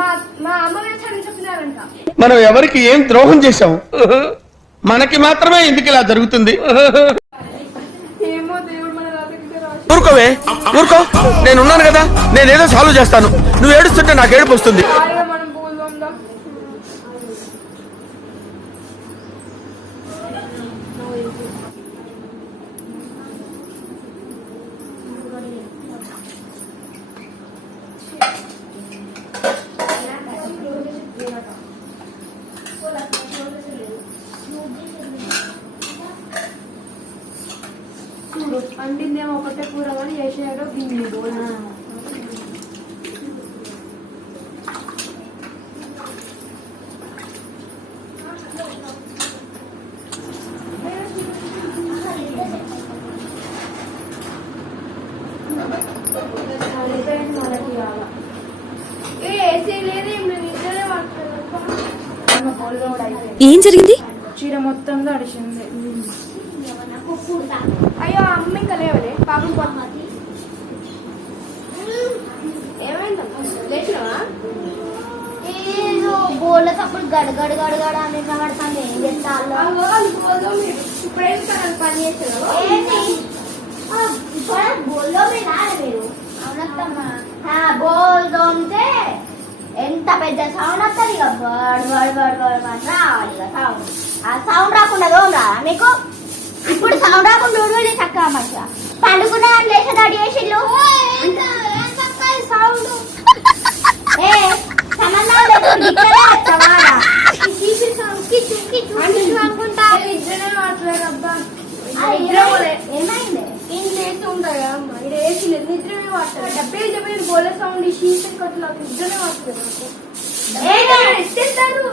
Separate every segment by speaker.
Speaker 1: మా మా అమ్మగారు
Speaker 2: మనం ఎవరికి ఏం ద్రోహం చేశాం? మనకి మాత్రమే ఎందుకు ఇలా జరుగుతుంది? ఊరుకోవే ఊరుకో. నేను ఉన్నాను కదా నేనేదో సాల్వ్ చేస్తాను. నువ్వు ఏడుస్తుంటే నాకు ఏడుపు వస్తుంది
Speaker 1: హాయిగా మనం పూలు ఉందాం చూడు వండిందేమో ఒకటే చేసేయాడో గిన్నెడు ఏ
Speaker 3: జరిగింది?
Speaker 1: చీర మొత్తం తడిసింది అయ్యో అమ్మ ఇంకా లేవలే. పాపం
Speaker 4: గోళ్ళ తప్పుడు గడగడ గడగడ అని పడుతుంది? ఏం చేస్తాలో
Speaker 1: పని చేస్తున్నావు
Speaker 4: ఏంటి మీరు. అవునత్తమ్మా. ఆ, బోల్ ఎంత పెద్ద సౌండ్ వస్తుంది ఇక బడ్ బడ్ బడ్ బడ్ బడ్ రావాలి ఇక సౌండ్ ఆ సౌండ్ రాకుండా దోమరా మీకు? ఇప్పుడు సౌండ్ రాకుండా చక్కగా మంచిగా. పండుకున్న లేచి రెడీ చేసిల్లు సౌండ్ ఏ సంబంధం లేదు ఇక్కడే వచ్చావారా అనుకుంటా
Speaker 1: ఇద్దరే మాట్లాడారు
Speaker 4: ఏమైంది?
Speaker 1: ఏసీ లేదు డబ్బే సౌండ్ షీట్ కట్లా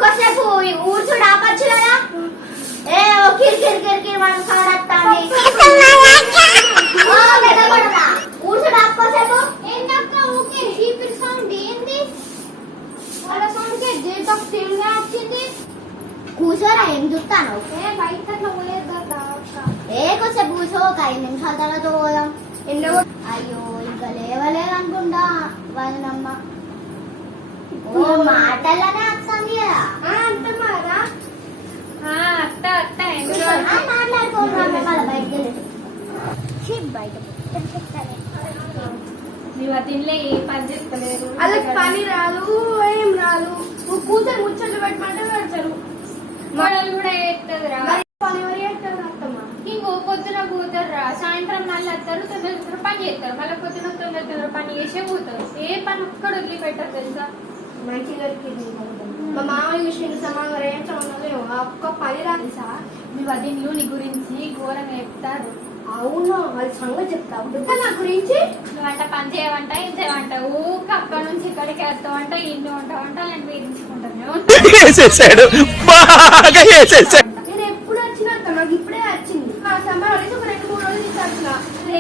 Speaker 4: కాసేపు ఊర్చుడు ఆపచ్చు కదా? ఏ ఓ మనం కారత్తాంది కూర్చోరా ఏం చూస్తాను? ఏ కొద్దిసేపు కూర్చో ఒక ఐదు నిమిషాల తర్వాత పోదాం. అయ్యో ఇంకా లేవలేదు అనుకుంటా వదనమ్మ. ఓ మాటలనే వస్తుంది కదా. మళ్ళీ బయటకు ఛీ, బయట
Speaker 1: వాళ్ళకి పని రాదు ఏం రాదు. నువ్వు కూర్చొని ముచ్చట్లు పెట్టమంటే పెడతారు.
Speaker 5: మనలు కూడా చేస్తుందిరా
Speaker 1: మరి పని ఎవరు చేస్తారు అత్తమ్మ?
Speaker 5: ఇంకో పొద్దున పోతారురా సాయంత్రం మళ్ళీ వస్తారు తొందర తొందర పని చేస్తారు. మళ్ళీ పొద్దున తొందర తొందర పని చేసే పోతారు. ఏ పని ఒక్కడు వదిలిపెట్టారు తెలుసా?
Speaker 1: మంచి దొరికింది మా మామ చూసిన సమాధానం ఏం చదవలేము ఆ ఒక్క పని రాదు సార్.
Speaker 5: మీ వదిన్లు నీ గురించి ఘోరంగా చెప్తారు
Speaker 1: అవును? అది సంగతి చెప్తా. ఇప్పుడు నా గురించి?
Speaker 5: నువ్వంట పని చేయవంట ఇది చేయవంట ఊక అక్కడ నుంచి ఇక్కడికి వస్తావంట ఇన్ని ఉంటావంట నేను వేధించుకుంటాను
Speaker 2: వేసేసాడు. బాగా వేసేసాడు.
Speaker 1: నేను ఎప్పుడు వచ్చిన అత్త నాకు ఇప్పుడే వచ్చింది. ఆ సమ్మర్ అనేసి ఒక రెండు మూడు రోజులు వచ్చిన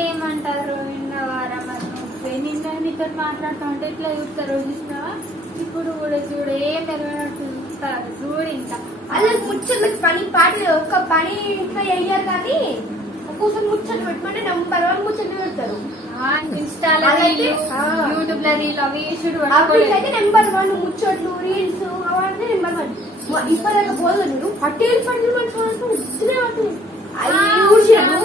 Speaker 5: ఏమంటారు? విన్నవారా మరి నువ్వే? నిన్న నీతో మాట్లాడుతూ ఉంటే ఇట్లా చూస్తారు చూసినావా? ఇప్పుడు కూడా చూడు ఏం తెలియనట్టు చూస్తారు. చూడు ఇంకా.
Speaker 1: అలా ముచ్చట్లకి పని పాట లేదు. ఒక్క పని ఇట్లా చెయ్యాలి కానీ కూర్చొని ముచ్చట్లు పెట్టమంటే నంబర్ వన్ ముచ్చట్లు పెడతారు.
Speaker 5: ఇన్స్టాలో. యూట్యూబ్లో రీల్ అవి చూడు
Speaker 1: అయితే నెంబర్ వన్ ముచ్చట్లు రీల్స్ అవన్నీ నెంబర్ వన్. ఇప్పటిదాకా పోదు నేను పట్టేలు పట్టేలు మన సౌండ్ ఇద్దరే పట్టింది అది
Speaker 5: ఆ,
Speaker 1: ఊడ్చాను.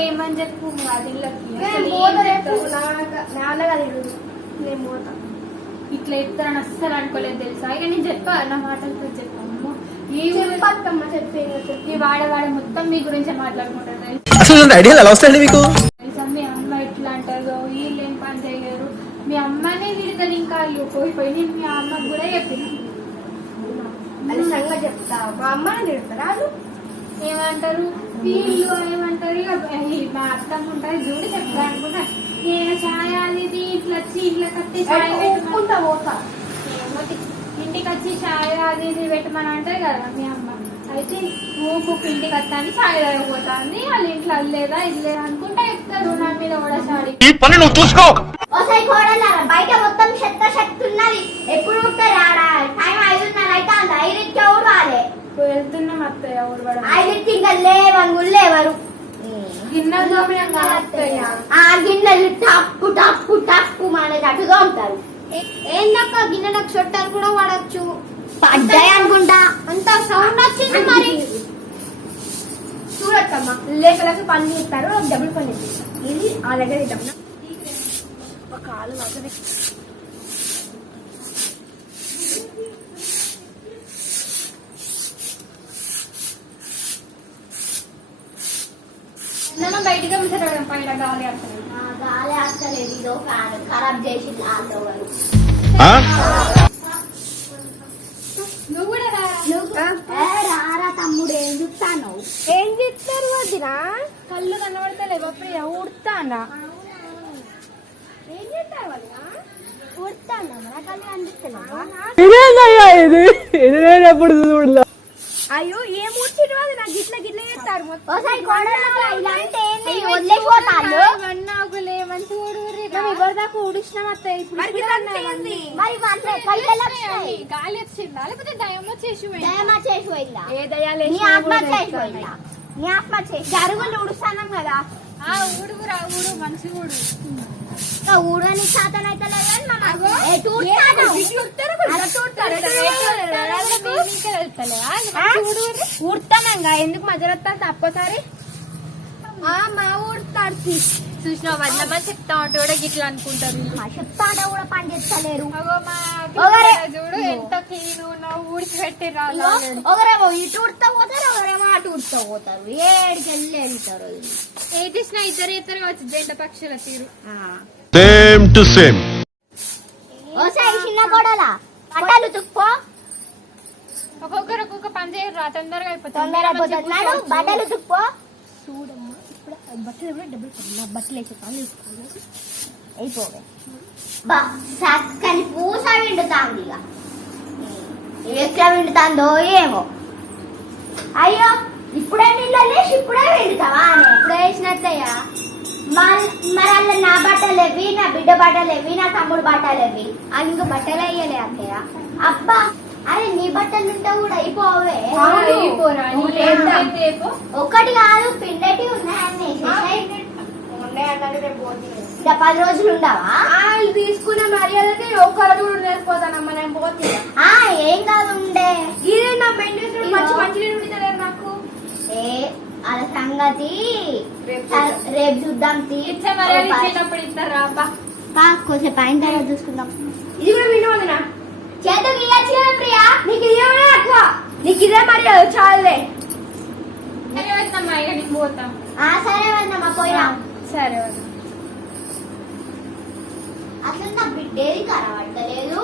Speaker 5: ఏమని చెప్పు?
Speaker 1: నేను పోతా.
Speaker 5: ఇట్లా చెప్తారని అస్సలు అనుకోలేదు తెలుసా? ఇక నేను చెప్పా నా మాటలతో చెప్పాము ఈ ఊరు
Speaker 1: చెప్పత్తమ్మ చెప్పేది
Speaker 5: ఈ వాడవాడ మొత్తం మీ గురించే మాట్లాడుకుంటారు తెలుసా?
Speaker 2: అసలు ఐడియాలు ఎలా వస్తాయండి మీకు?
Speaker 5: తెలుసా? మీ అమ్మ ఎట్లా అంటారు? వీళ్ళు ఏం పని చేయలేరు. మీ అమ్మనే విడతలు ఇంకా అయ్యో పోయి పోయి నేను మీ అమ్మకు కూడా చెప్పిన.
Speaker 1: అది సంగతి చెప్తా. మా అమ్మని తిడతారా?
Speaker 5: ఏమంటారు? వీళ్ళు ఏమంటారు? ఇక మా అత్తమ్మ ఉంటుంది చూడు చెప్తా అనుకుంటా ఏ ఛాయ ఇది ఇట్లా వచ్చి ఇట్లా కట్టి ఛాయ
Speaker 1: పోతా.
Speaker 5: ఇంటికి వచ్చి ఛాయ్ అది ఇది పెట్టమని అంటారు కదా మీ అమ్మ. అయితే ఊకు ఇంటికి వస్తాను ఛాయ్ తాగిపోతాంది వాళ్ళ ఇంట్లో అది లేదా ఇది లేదా అనుకుంటా చెప్తారు నా మీద కూడా సాడి
Speaker 2: ఈ పని నువ్వు చూసుకో.
Speaker 4: ఓసారి కోడలారా బయట మొత్తం చెత్త శక్తి ఉన్నది ఎప్పుడు ఉంటారు ఆడ టైం ఐదున్నర అయితే అంత ఐదుకి ఎవరు రాలే
Speaker 5: అత్తయ్య ఊడబడ
Speaker 4: అయితే ఇంకా లేవని కూడా లేవరు ఆ గిన్నెలు టప్పు టప్పు టప్పు ఉంటారు. ఏందక్క గిన్నెలకు చుట్టాలు కూడా వాడచ్చు? పడ్డాయి అనుకుంటా. అంత సౌండ్ వచ్చింది మరి.
Speaker 1: చూడట్టమ్మా లేక లేక పని చేస్తారు డబ్బులు పని చేస్తారు. ఇది ఆ దగ్గర డబ్బులు కాలు మాత్రం
Speaker 5: మనం బయటికి పంపించడం పైన గాలి అత్తయ్య
Speaker 4: ఆ, గాలి అక్కలేదు ఇదో ఫ్యాన్. ఖరాబ్ చేసి ఆడవారు
Speaker 5: నువ్వు కూడా రా.
Speaker 4: రారా తమ్ముడు ఏం చూస్తాను
Speaker 1: ఏం చేస్తారు వదినా?
Speaker 5: కళ్ళు కనబడతలేవు. ప్రియ ఊడతానా?
Speaker 1: ఏం చేస్తారు వదినా?
Speaker 4: మన కళ్ళు అనిపిస్తున్నావా
Speaker 1: అయ్యో ఏం ఊడ్చిరు అది నాకు గిట్ల గిట్ల చేస్తారు మొత్తం.
Speaker 4: ఒకసారి గొడవలు ఇలాంటి ఏంది? వదిలేసిపోతాను
Speaker 5: వన్నాగులే మంచి ఊడుగురి
Speaker 1: మేము ఎవరిదాకా ఊడిచ్చినాం అత్తయ్య ఇప్పుడు
Speaker 5: మరి
Speaker 1: ఇప్పుడే
Speaker 5: గిట్ల
Speaker 1: అన్నాను.
Speaker 5: ఉంది.
Speaker 4: మరి వాళ్ళ పైసలు వచ్చినాయి
Speaker 5: గాలి వచ్చిందా? లేకపోతే దయమో చేసి పోయిందా?
Speaker 4: దయమా చేసి పోయిందా
Speaker 1: ఏ దయాలు
Speaker 4: నీ ఆత్మ చేసి పోయిందా నీ ఆత్మ చేసి జరుగులు ఉడుస్తానం కదా.
Speaker 5: ఆ ఊడుగురా ఊడు మంచి ఊడు.
Speaker 4: ఊడని శాతం అయితే?
Speaker 1: ఊడతానంగా ఎందుకు వస్తారు? తప్పసారి మా ఊడతాడు
Speaker 5: చూసిన వదిలమా చెప్తా ఉంటే కూడా గిట్లా అనుకుంటారు.
Speaker 4: మా చెప్తాడ కూడా పని చేస్తలేరు.
Speaker 5: చూడు ఎంత క్లీన్ ఉన్నావు ఊడికి పెట్టి
Speaker 4: ఒకరేమో ఇటు ఉడుతా పోతారు ఒకరేమో అటు ఉడుతా పోతారు. ఏడికి వెళ్ళి వెళ్తారు వీళ్ళు.
Speaker 5: ఏ చేసినా ఇద్దరు ఇద్దరు వచ్చి జెండ పక్షుల తీరు.
Speaker 3: సేమ్ టు సేమ్
Speaker 4: ఓసారి చిన్న గొడవల బట్టలు తుక్కో
Speaker 5: ఒక్కొక్కరు ఒక్కొక్క పని చేయరు రా తొందరగా అయిపోతుంది.
Speaker 4: తొందర అయిపోతుంది మేడం బట్టలు తుక్కో
Speaker 1: చూడమ్మా ఇప్పుడు బట్టలు కూడా డబ్బులు నా బట్టలు వేసే పని
Speaker 4: అయిపోవే. బా చక్కని పూస విండుతాంది ఇక. ఎట్లా విండుతాందో ఏమో. అయ్యో ఇప్పుడే నీళ్ళు లేచి ఇప్పుడే విండుతావా? అని ఎప్పుడే వేసినట్టయ్యా మరి అల్ల నా బట్టలు ఎవి నా తమ్ముడు బట్టలు ఎవి అది ఇంకో బట్టలు వేయలే అత్తయ్య. అబ్బా అరే నీ బట్టలు ఉంటే కూడా అయిపోవే. ఒకటి కాదు పిండటి. ఇంకా పది రోజులు ఉండవా?
Speaker 1: తీసుకున్న మర్యాదకి ఒక్క రోజు నేర్చుకోతానమ్మా నేను పోతే.
Speaker 4: ఆ ఏం కాదు ఉండే.
Speaker 1: ఇదే నా మెంటల్ మంచి మంచి నీళ్ళు నాకు.
Speaker 4: ఏ అలా సంగతి. రేపు చూద్దాం తీ.
Speaker 5: ఇచ్చే మర్యాద ఇచ్చేటప్పుడు ఇస్తారు అబ్బా?
Speaker 4: పా, కొంచెం పైన తర్వాత చూసుకుందాం.
Speaker 1: ఇది కూడా విను వదినా.
Speaker 4: చేతుకి కదా ప్రియా?
Speaker 1: నీకు ఇదేమైనా అట్లా నీకు ఇదే మర్యాద చాలే
Speaker 5: సరే ఇక పోతాం.
Speaker 4: ఆ సరే వద్దమ్మా పోయినా
Speaker 5: సరే వద్దాం.
Speaker 4: అసలు నా బిడ్డేది కనబడతలేదు?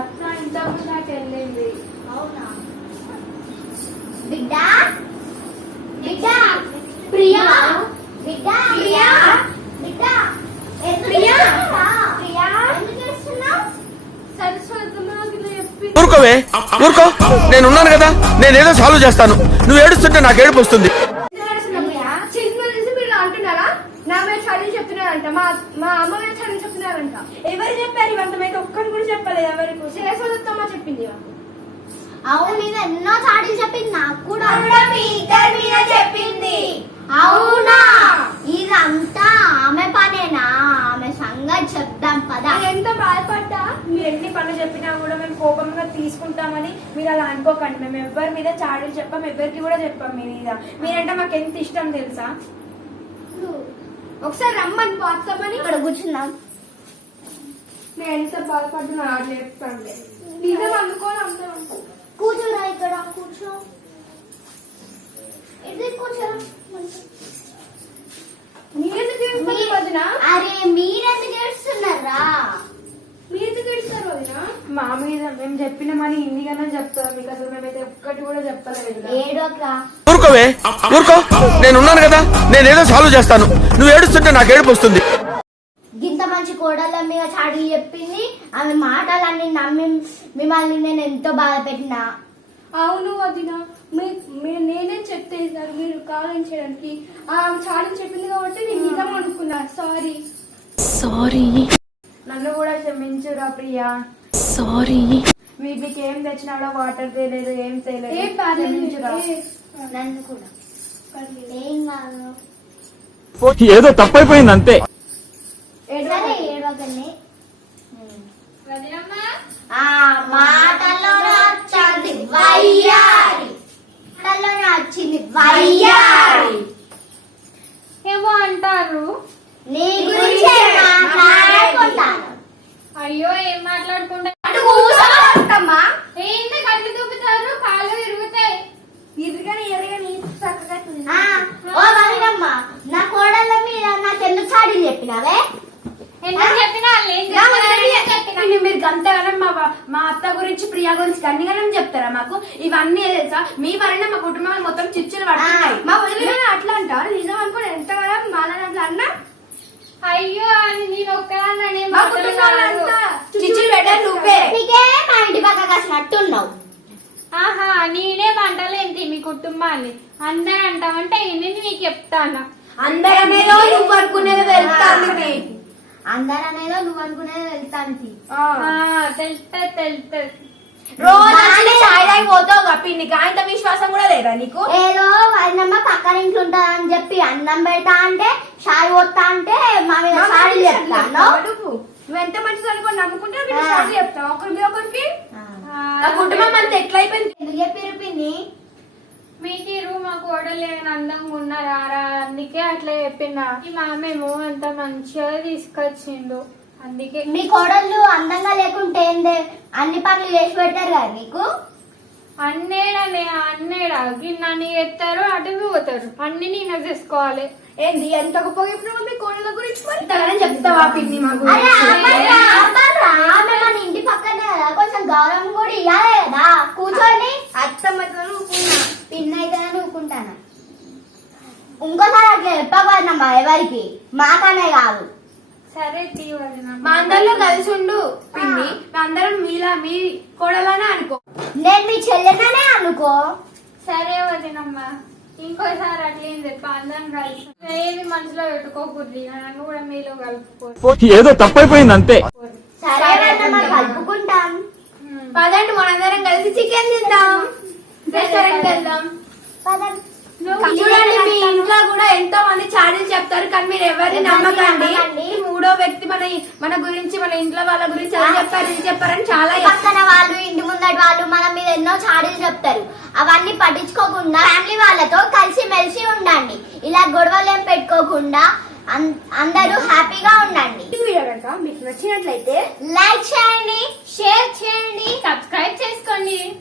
Speaker 5: అత్త ఇంత దాకా వెళ్ళింది.
Speaker 4: అవునా? బిడ్డ ప్రియా బిడ్డ ప్రియా బిడ్డ ఎందుకు
Speaker 1: ప్రియా?
Speaker 4: ఏడుస్తున్నావ్? ప్రియా ఎందుకు ఏడుస్తున్నావ్?
Speaker 2: ఊరుకోవే ఊరుకో. నేను ఉన్నాను కదా. నేనేదో సాల్వ్ చేస్తాను. నువ్వు ఏడుస్తుంటే నాకు ఏడుపు వస్తుంది.
Speaker 1: ఎవరు చెప్పారు? ఇవంత కూడా చెప్పలేదు ఎవరికి? శేషోదత్తమ్మ చెప్పింది.
Speaker 4: అవును ఇది ఎన్నో చాటీలు చెప్పింది నాకు కూడా. మీ ఇద్దరి మీద చెప్పింది. అవునా? ఇదంతా ఆమె పనేనా? ఆమె సంగతి చెప్దాం పదా.
Speaker 1: నేను ఎంత బాధపడ్డా? మీరు ఎన్ని పనులు చెప్పినా కూడా మేము కోపంగా తీసుకుంటామని మీరు అలా అనుకోకండి. మేము ఎవరి మీద చాడీలు చెప్పాం ఎవరికి కూడా చెప్పాం మీ మీద. మీరంటే మాకు ఎంత ఇష్టం తెలుసా? ఒకసారి రమ్మని పోతామని
Speaker 4: ఇక్కడ కూర్చున్నాం
Speaker 1: నేను ఎంత బాధపడుతున్నా చెప్తాను నిజం అనుకోని అందరం
Speaker 4: కూర్చోరా ఇక్కడ కూర్చో. ఇది కూర్చోరా
Speaker 1: మీరెందుకు ఏడుస్తారు వదినా?
Speaker 4: అరే మీరెందుకు ఏడుస్తున్నారా?
Speaker 1: మీరెందుకు ఏడుస్తారు వదినా? మా మీద మేము చెప్పినామని ఇండిగానే చెప్తారు మీకు అసలు మేమైతే ఒక్కటి కూడా చెప్పలేదు
Speaker 4: ఏడోక
Speaker 2: ఊరుకోవే ఊరుకో. నేను ఉన్నాను కదా నేనేదో సాల్వ్ చేస్తాను. నువ్వు ఏడుస్తుంటే నాకు ఏడుపు వస్తుంది.
Speaker 4: గింత మంచి కోడళ్ళ మీద చాడీలు చెప్పింది. ఆమె మాటలన్నీ నమ్మి మిమ్మల్ని నేను ఎంతో బాధ పెట్టినా?
Speaker 1: అవును వదిన. మీ- మీరు నేనే చెప్తే సార్ మీరు కాలం చేయడానికి ఆమె చాలని చెప్పింది కాబట్టి నేను నిజం అనుకున్నా. సారీ
Speaker 6: సారీ
Speaker 1: నన్ను కూడా క్షమించురా ప్రియా.
Speaker 6: సారీ
Speaker 1: మీకు ఏం తెచ్చినా కూడా వాటర్ తేలేదు ఏం తేలేదు.
Speaker 5: ఏ.
Speaker 1: క్షమించురా.
Speaker 4: నన్ను కూడా. ఏం కాదు.
Speaker 6: ఏదో తప్పైపోయింది అంతే
Speaker 5: వదినమ్మ.
Speaker 4: ఆ మాటల్లోనే వచ్చింది వయ్యారి. మాటల్లోనే వచ్చింది వయ్యారి.
Speaker 5: ఏమో అంటారు?
Speaker 4: నీ గురించే మాట్లాడుకుంటాను.
Speaker 5: అయ్యో ఏం మాట్లాడుకుంటా?
Speaker 1: అటు
Speaker 5: ఏంటి కళ్ళు చూపుతారు కాళ్ళు
Speaker 1: చక్కగా
Speaker 4: ఓ నా కోడళ్ళ మీద చెప్పినావే
Speaker 1: నా
Speaker 5: చెప్పారని
Speaker 1: వదిలి
Speaker 5: చెప్పినా.
Speaker 1: మీరు గంతగానం మా మా అత్త గురించి ప్రియా గురించి గన్నిగానం చెప్తారా మాకు? ఇవన్నీ తెలుసా? మీ వలన మా కుటుంబం మొత్తం చిచ్చులు పడుతున్నాయి. మా వదిలి అట్లా అంటారు నిజం అనుకోని ఎంతగానో మాలని అట్లా అన్నా?
Speaker 5: అయ్యో అని నేను ఒక్కదాన్ని
Speaker 1: మా చిచ్చులు పెట్టారు నువ్వే.
Speaker 4: నీకే మా ఇంటి పక్క కాసినట్టున్నావు
Speaker 5: ఆహా నేనే వంటలేంటి మీ కుటుంబాన్ని? అందరు అంటామంటే ఇన్ని నీకు చెప్తాను?
Speaker 1: అందరమేదో నువ్వు అనుకునేది వెళ్తాను
Speaker 4: అందరు అనేది నువ్వు అనుకునేది వెళ్తానికి
Speaker 5: ఆ, తెలుస్తుంది తెలుస్తుంది
Speaker 1: రోజు వచ్చి చాయ్ తాగి పోతావు కప్పింది అంత విశ్వాసం కూడా లేదా నీకు?
Speaker 4: ఏదో వదినమ్మ పక్కన ఇంట్లో ఉంటుందా అని చెప్పి అన్నం పెడతా అంటే షాయి పోతా అంటే మా మీద చెప్తాను.
Speaker 1: నువ్వు? ఎంత మంచిది అనుకోని నమ్ముకుంటే. సారీ చెప్తావు. ఒకరికి ఒకరికి కుటుంబం అంత ఎట్లయిపోయింది?
Speaker 4: ఎందుకు పిన్ని
Speaker 5: మీ కోడలు ఏమైనా అందంగా ఉన్నారా అందుకే అట్లా చెప్పిన. ఈ మామేమో అంత మంచిగా తీసుకొచ్చిండు. అందుకే.
Speaker 4: మీ కోడళ్ళు అందంగా లేకుంటే ఏందే? అన్ని పనులు చేసి పెట్టారు కదా నీకు
Speaker 5: అన్నేడనే అన్నేడా? నన్ను ఎత్తారు అటు పోతారు. అన్ని నేను చేసుకోవాలి.
Speaker 1: ఏంది ఎంత గొప్పగా చెప్పినావు మీ కోడల గురించి మరి? చెప్తావా పిన్ని మా
Speaker 4: అరే
Speaker 1: గురించి
Speaker 4: ఆపండ్రా, ఆపండ్రా. ఆమె మన ఇంటి పక్కనే కొంచెం గౌరవం కూడా ఇవ్వాలి కదా. కూర్చోండి.
Speaker 1: అత్తమ్మతో.
Speaker 4: పిన్ అయితే ఊరుకుంటాను ఇంకోసారి అట్లా చెప్పకూడదమ్మా ఎవరికి మాకనే కాదు.
Speaker 5: సరే
Speaker 1: మా అందరిలో కలిసి ఉండు పిన్ని మా అందరం మీలా మీ కోడలానే అనుకో.
Speaker 4: నేను మీ చెల్లెననే అనుకో.
Speaker 5: సరే వదినమ్మ. ఇంకోసారి అట్లేం చెప్ప అందరం కలిసి. ఏది మనసులో పెట్టుకోకూడదు నన్ను కూడా మీలో కలుపుకోరు
Speaker 6: ఏదో తప్పైపోయింది అంతే.
Speaker 4: సరే కలుపుకుంటాం.
Speaker 1: పదండి మనందరం కలిసి చికెన్ తిందాం. రెస్టారెంట్ వెళ్దాం
Speaker 4: పదండి.
Speaker 1: చూడండి మీ ఇంట్లో కూడా ఎంతో మంది ఛానల్ చెప్తారు కానీ మీరు ఎవరిని నమ్మకండి మూడో వ్యక్తి మన మన గురించి మన ఇంట్లో వాళ్ళ గురించి ఎలా చెప్పారు ఇది చెప్పారని చాలా.
Speaker 4: పక్కన వాళ్ళు ఇంటి ముందటి వాళ్ళు మన మీద ఎన్నో చాడీలు చెప్తారు అవన్నీ పట్టించుకోకుండా ఫ్యామిలీ వాళ్ళతో కలిసి మెలిసి ఉండండి ఇలా గొడవలు ఏం పెట్టుకోకుండా అందరూ హ్యాపీగా ఉండండి
Speaker 1: ఈ వీడియో కనుక మీకు నచ్చినట్లయితే
Speaker 4: లైక్ చేయండి షేర్ చేయండి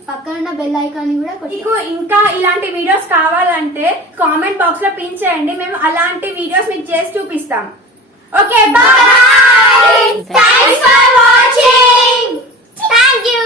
Speaker 4: పక్కన బెల్ ఐకాన్ కూడా
Speaker 1: మీకు ఇంకా ఇలాంటి వీడియోస్ కావాలంటే కామెంట్ బాక్స్లో పిన్ చేయండి. మేము అలాంటి వీడియోస్ మీకు చేసి చూపిస్తాం. Okay bye
Speaker 4: thanks for watching thank you